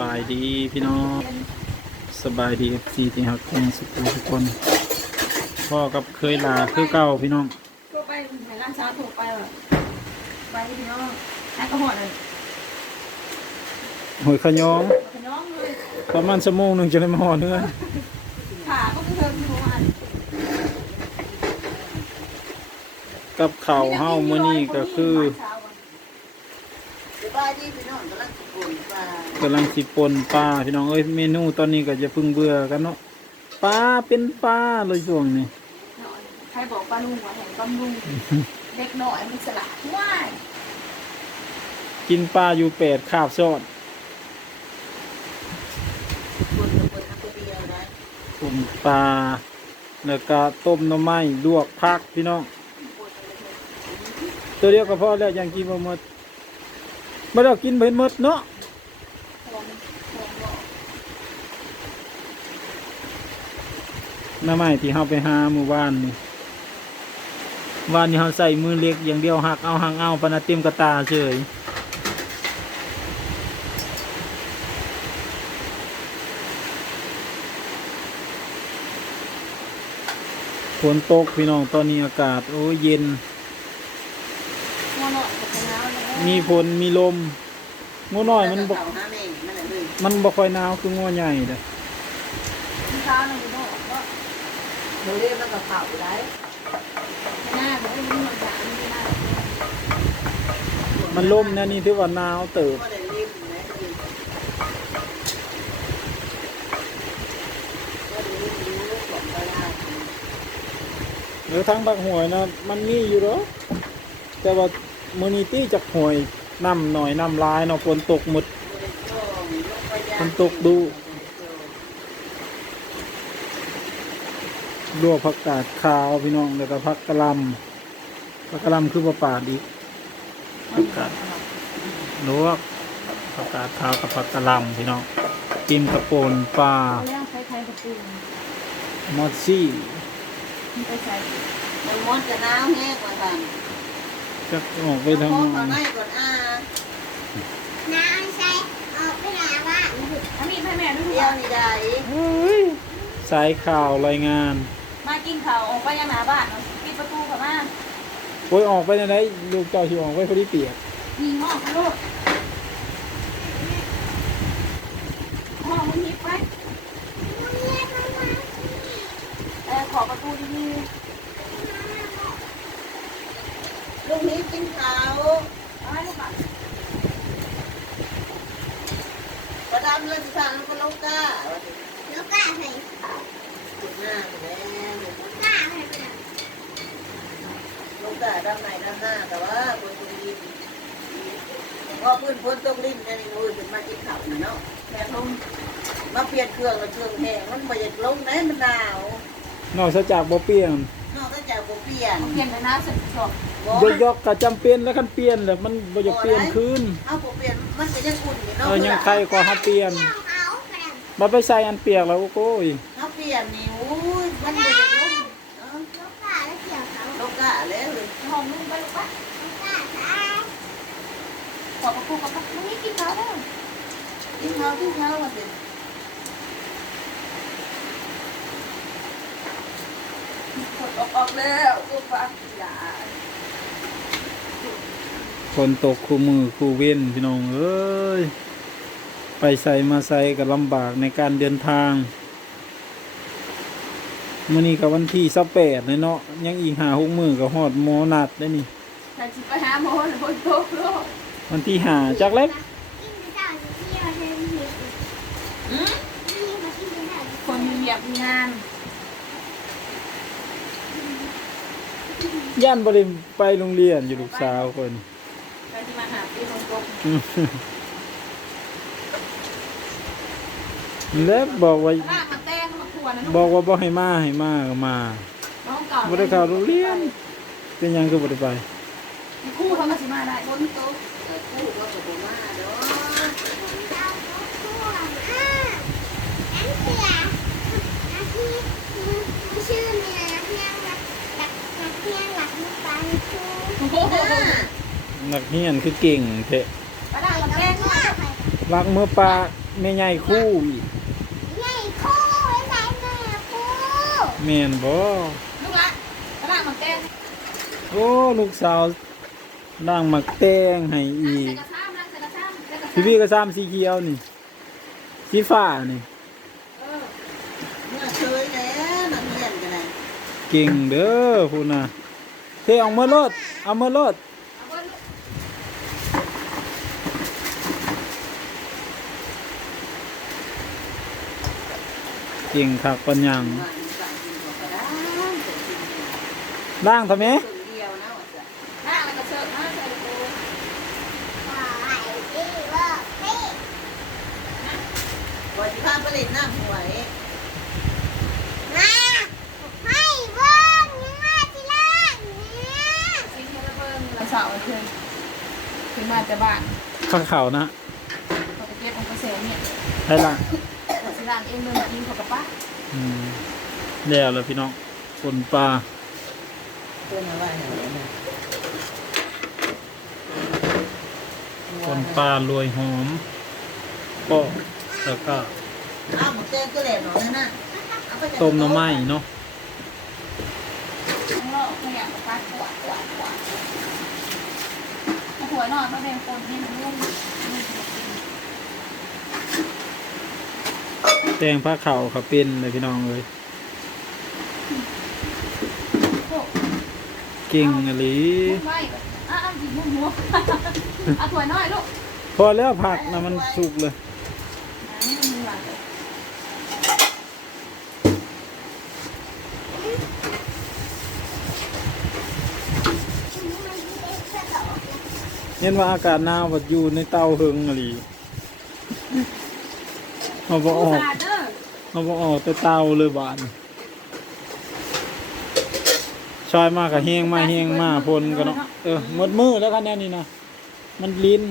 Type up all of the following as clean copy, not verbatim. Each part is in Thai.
บายดีพี่น้องสบายดีซีที่ฮักแข่งสุขุทุกคนพ่อกับเคยลาคือเก่าพี่น้องก็ไปไหนร้านเช้าถูกไปแบบไปพี่น้องนั่นก็หอดเลย หอยขยอง พี่น้องเลย ประมาณชั่วโมงหนึ่งจะได้มาห่อเนื้อ ขาก็เพิ่มทุกวัน กับข้าวเฮามื้อนี้ก็คือสบายดีพี่น้องกำลังสิปนปลาก ำลังสิปนปลาพี่น้องเอ้ยเมนูตอนนี้ก็จะพึ่งเบื่อกันเนาะปลาเป็นปลาเลยช่วงนี้ ใครบอกป้าลุงว่าแห่งบำรุงเด็กหน่อยมันสลัดว่าย กินปลาอยู่8คาบซ้อน ปนกับปนอันตัวเดียวนะ ต้มปลาแล้วก็ต้มหน่อไม้ลวกผักพี่น้องตัวเดียวก็พอแล้วยังกินบ่หมดบ่ได้กินเพิ่นหมดเนาะ หน้าไม้ที่เฮาไปหาหมู่บ้านนี่วานนี้เฮาใส่มือเล็กอย่างเดียวหักเอาปะนะเต็มกระตาเฉยฝนตกพี่น้องตอนนี้อากาศโอ้ยเย็น งัวหน่อยกับน้ำเลย มีฝนมีลมงูน้อยมันบ่ เข่าหน้าแม่มันน่ะเลย มันบ่ค่อยหนาวคืองูใหญ่เด้อ เช้าหนึ่งโน่ก็ เดี๋ยวเรียกมันกับเข่าได้ หน้าเหมือนมันหมดหนาไม่ได้ มันลมแน่นี่ถือว่าหนาวเติบ ก็ได้เล่มนะคือก็ได้เล่มรู้ของตลาด หรือทางภาคหวยนะมันมีอยู่เด้อแต่ว่ามื้อนี้ตี้จักหวยน้ำหน่อยน้ำลายเนาะฝนตกหมดฝนตกดูลวกผักกาดขาวพี่น้องแล้วก็ผักกะหล่ำคือบ่ปาดอีกผักกาดลวกผักกาดขาวกับผักกะหล่ำพี่น้องกินกระโปนปลา เรื่องคล้ายๆกับปูน มอดซี่ มันไปใส่ มันมดจะหนาวแห้งกว่าสั่ง จะออกไป ไป ทาง ทำ นู้ เอา น ในก่อนน้ำใส่ออกไปหาว่าอันนี้ให้แม่ด้วย เดียวนี่ได้ เฮ้ยสายข่าวรายงาน มากินข้าวออกไปยังหน้าบ้านปิดประตูเข้ามา โอ้ยออกไปในไหนลูกเจ้าที่ออกไปพอดีเปียก มีห้องลูกห้องมันฮิปไว้ขอประตูดี ลูกนี้กินข้าว ๆเอาให้ลูกก่อน ประดามเลือดสั่งแล้วก็ลูกก้า ลูกก้าใส่ จุดหน้าแล้ว ลูกก้าให้ไป ลูกก้าด้านในด้านหน้าแต่ว่าคนตรงนี้พอพื้นพ้นตรงลิ้นนี่โอ้ยเป็นมากินข้าวเนาะ แม่ลง มาเปลี่ยนเครื่องแล้วเครื่องแห้งมันไม่อยากลงไหนมันหนาวน อกจากบ่เปลี่ยน นอกจากบ่เปลี่ยน เปลี่ยนเลยนะเสร็จจบ บ่ ยกก็จำเป็นแล้วคันเปลี่ยนแหละมันบ่อยากเปลี่ยนคืน เอาบ่เปลี่ยนมันก็ยังอุ่นอยู่เนาะ ยังใครก็เฮาเปลี่ยนบ่ไปใส่อันเปียกแล้วโอ้ย เอาเปลี่ยนนี่โอ้ยมันบ่อยากลงลูกก้าแล้วเกี่ยวเขา ลูกก้าแล้วเลย ห้องนึงไปลูกก้าลูกก้าใส่ขอประตูกับประตูนี้กินข้าวแล้ว กินข้าวมาสิ กดออกแล้วกูฟังอย่า ฝนตกคู่มือคู่เว้นพี่น้องเอ้ยไปใส่มาใส่ก็ลำบากในการเดินทางมื้อนี้ก็วันที่28เลยเนาะยังอีก5-6มื้อก็ฮอดหมอนัดได้นี่ แต่จิไปหาหมอหรือคนโตโลก วันที่5จักเล็ก คนมีเบียบมีงาน ย่านบ่ได้ไปโรงเรียนอยู่ลูกสาวคน ไปที่มาหาพี่คนโต แล้วบอกว่า ลากมาแต้งมาทวนนะ บอกว่าบ่ให้มาก็มา น้องเก่า บ่ได้เข้าโรงเรียนเป็นหยังคือบ่ได้ไป คู่เขามาสิมาได้ คนโตกู้ก็บ่มาเด้อ นักเรียนคือเก่งแท้ ปลาด่างกับแต้งมา รักเมื่อปลา แม่ใหญ่คู่อีก ใหญ่คู่ไว้ไหนแม่คู่ แม่นบ่ ลูกละกระด้างมันแต้ง โอ้ลูกสาวด่างหมักแตงให้อีก ใส่กระซ้ำนะใส่กระซ้ำใส่กระ พี่ ซ้ำ พี่ก็ซ้ำสีเขียวนี่สีฟ้านี่ เมื่อเคยแล้วนักเรียนกันเลย เก่งเด้อพูดนะเทเอามาโลดเอามาโลด เอาไว้ลูก เก่งคักปัญญัง บ้านอยู่บ้านกินของกระด้างแต่กินเดียว ด่างทำไม คนเดียวนะว่าจะ หน้าแล้วก็เสิร์ฟนะใส่ลูกโป่ง ก่อนที่ข้ามผลิตน้ำหวย สิ่งที่เราเบิ่งเราสาวเลยขึ้นมาแต่บ้าน ข้างเขานะ เขาไปเก็บของกระเซลเนี่ย ใช่ละ สิร้านเองเดินกินเขากับป้า แล้วเลยพี่น้องคนปลา เพื่อนเอาไว้ไหนเนี่ย คนปลารวยหอมก็แล้วก็ อ้าวหมกแดงก็แหลมหน่อยนะเอาไปจาก ต้มหน่อไม้เนาะ ข้างนอกขยะกับป้าขวดหัวนอนเขาแดงปนให้มันนุ่ม แตงผ้าเข่าเขาเป็นเลยพี่น้องเลย โอ้ เก่งอะลี ไม่หยิบหัวเอาถั่วน้อยลูก พอแล้วผักนะมันสุกเลย นี่มันมีหวานเลย เห็นว่าอากาศหนาวบัดอยู่ในเตาเฮิงอะลีเอาบ่ออก สาดเด้อ เอาบ่ออกแต่เตาเลยบาดชอยมากกับเฮงมาพลกันเนาะหมดมือแล้วกันแน่นี่นะมันลิ้น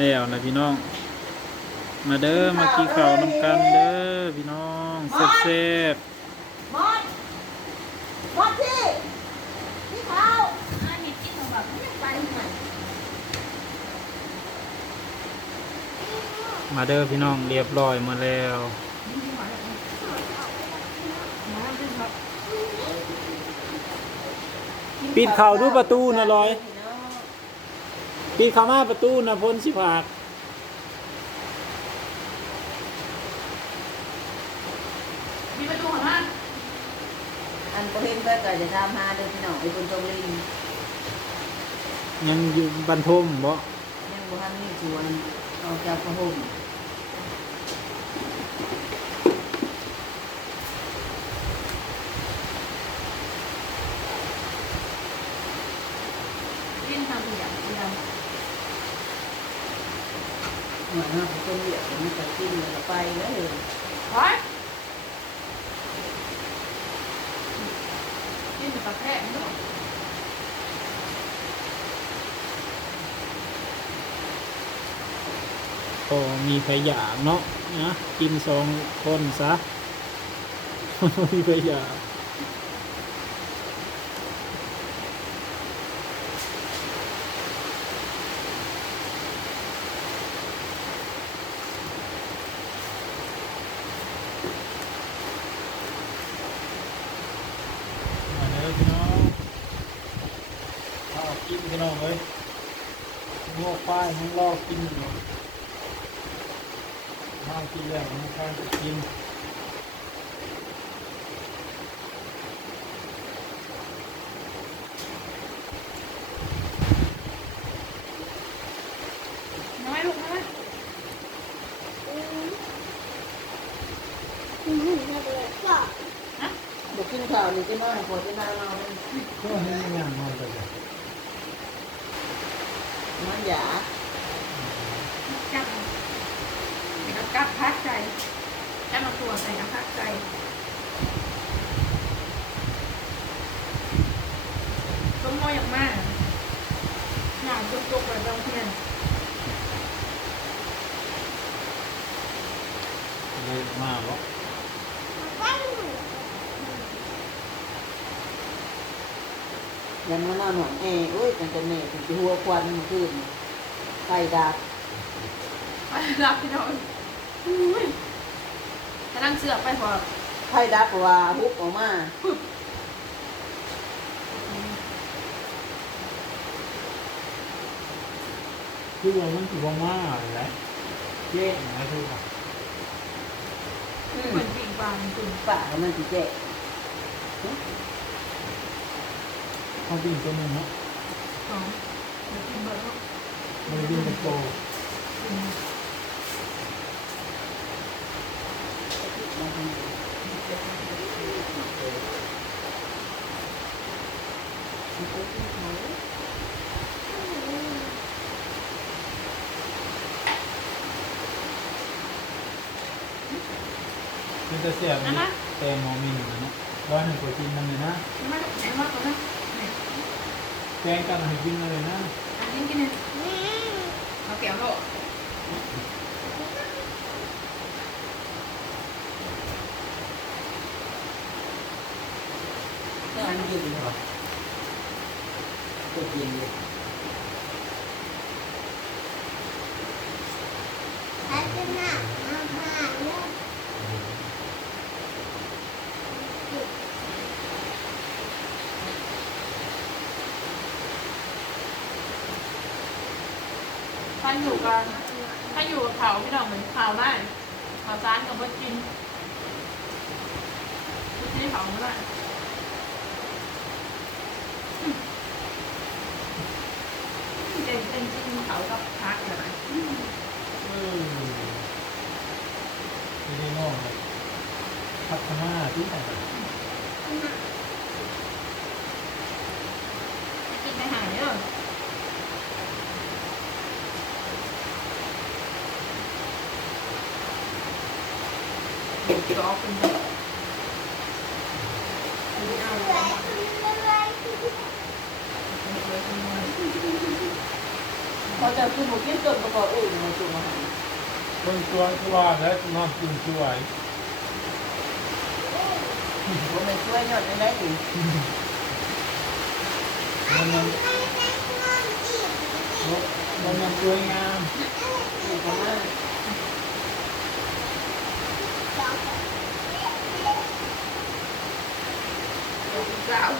แล้วนะพี่น้อง มาเด้อมากินข้าวน้ำกันเด้อพี่น้องแซ่บ มอดที่พี่เขา เห็ดกินของแบบไม่ไปไหน ๆมาเด้อพี่น้องเรียบร้อยมาแล้ว ปิดเข่าดูประตูนะลอย ปิดเข้ามาประตูนะพ้นสิผาก มีประตูของมัน อันก็เห็นก็จะทำหาเดินพี่น้องไอ้คนตรงลิง ยังอยู่บรรทมบ่ ยังบ่ทันมีชวนออกจากกระหุ่ม กินทำตัวอย่างเดียว เหมือนว่าคนเดียวมันจะกินแล้วไปแล้วเลย ไว้กินแต่ปลาแค่ไม่ต้อง ก็มีใครอยากเนาะนะกิน2 คนซะ มีใครอยาก มาเด้อพี่น้องข้าวกินพี่น้องเลยงอกป้ายมันรอกินอยู่ข้าวกินแล้วมันข้าวจะกิน น้อยลูกน้อย บอกกินข้าวนี่จะนอนหัวจะนอนนอน ก็ให้ยังนอนไปเลย มันหยา จับเดี๋ยวกัดพักใจจับมาตัวใส่กับพักใจต้มมอยอย่างมากหนาจุกๆแบบบางเพียน เลยมาบ่ ยังมานอนหนอนโอ้ยจังจะแม่ถึงจะหัวควันมันขึ้นไฟดับ ไปรับพี่น้องอุ้ยกำลังเสือกไปพอ ไฟดับเพราะว่าฮุบออกมา คือว่ามันถือว่ามาแล้วเจ๊นะคือว่า เหมือนปีกบางจริง ป่าก็มันสิแจ๊ เขาดิ้นตัวหนึงเนาะ สองเดี๋ยวกินเบอร์ มันดิ้นเป็นโต มันจะเสียบนี่แตงโมมีหนึ่งเนาะ100โปรตีนมันเลยนะ ไม่ไหนว่าตัวนั้น แกงกันให้กินเลยนะ อันนี้กินเนี่ยเอาแก้วโล ก็อันยืนเหรอก็ยินเลย ถ้าอยู่กับเขาพี่น้องเหมือนข่าวได้ข่าวสารกับเบิร์กินที่เขาไม่ได้เป็นจริงเขากับพักอะไร ที่ได้นอกเลยพัฒนาที่ไหน กินไปหาเยอะก็เป็นเขาจะคือหมูกินต้นประกอบอื่นมาจุ่มอาหาร คนตัวตัวและนอนกินช่วย ผมไม่ช่วยยอดได้ดิ มันยังมันยังสวยงาม นี่ก็มา สาวไ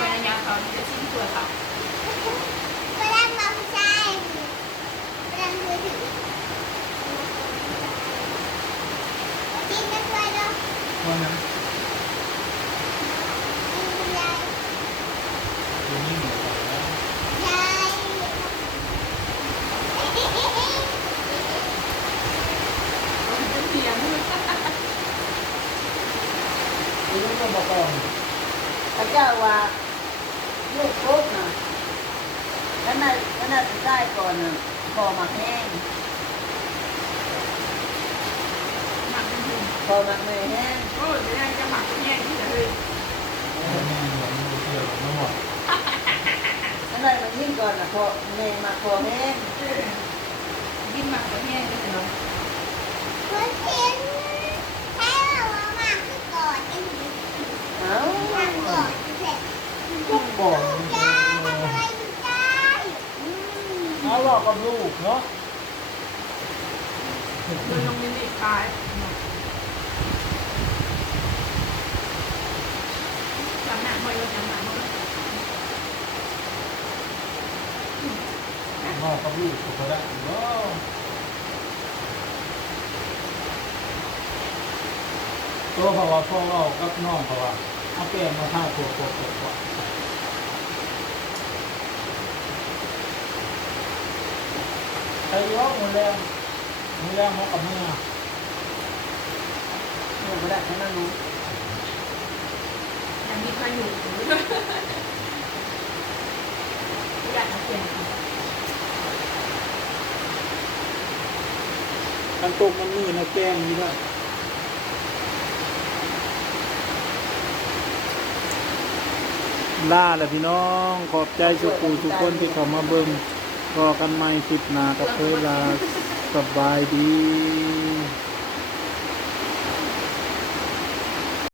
ปในยามเขาจะชิ้นตัวเขาวันนั้นตัวนี้หมดแล้ว เป็นเสียง ตัวนี้ก็บอกก่อน พระเจ้าว่าลูกปุ๊บนะแล้วน่าจะได้ก่อนนะพอมาแห้ง หมักเป็นถุง พอมาเนยแห้ง โอ้ยจะได้จะหมักเป็นแย่ที่จะเลย แม่หลวงดูเกี่ยวกับน้ำหมด แล้วอะไรมันยิ่งก่อนนะพอเนยมาพอแห้ง กินหมักเป็นแย่ก็จะเนาะ เอ้า ทุกบ่อนเอาหลอกกับลูกเนาะ โดยลงมินิขายจำหนักบ่อยจำหนักบ่อย หลอกกับลูกก็ได้เนาะตัวเขาว่าพ่อเรากับน้องเขาว่าเอาแป้งมาทาตัวใครร้องมือแรงเขากับเมื่อ เนี่ยก็ได้แค่นั้นรู้ ยังมีใครอยู่อยากเปลี่ยน กันตกมันมือนะแป้งนี่ด้วยล่าแหละพี่น้องขอบใจสุกูทุกคนที่เข้ามาเบิ่ง รอกันใหม่คลิปหน้ากับเวลาสบายดี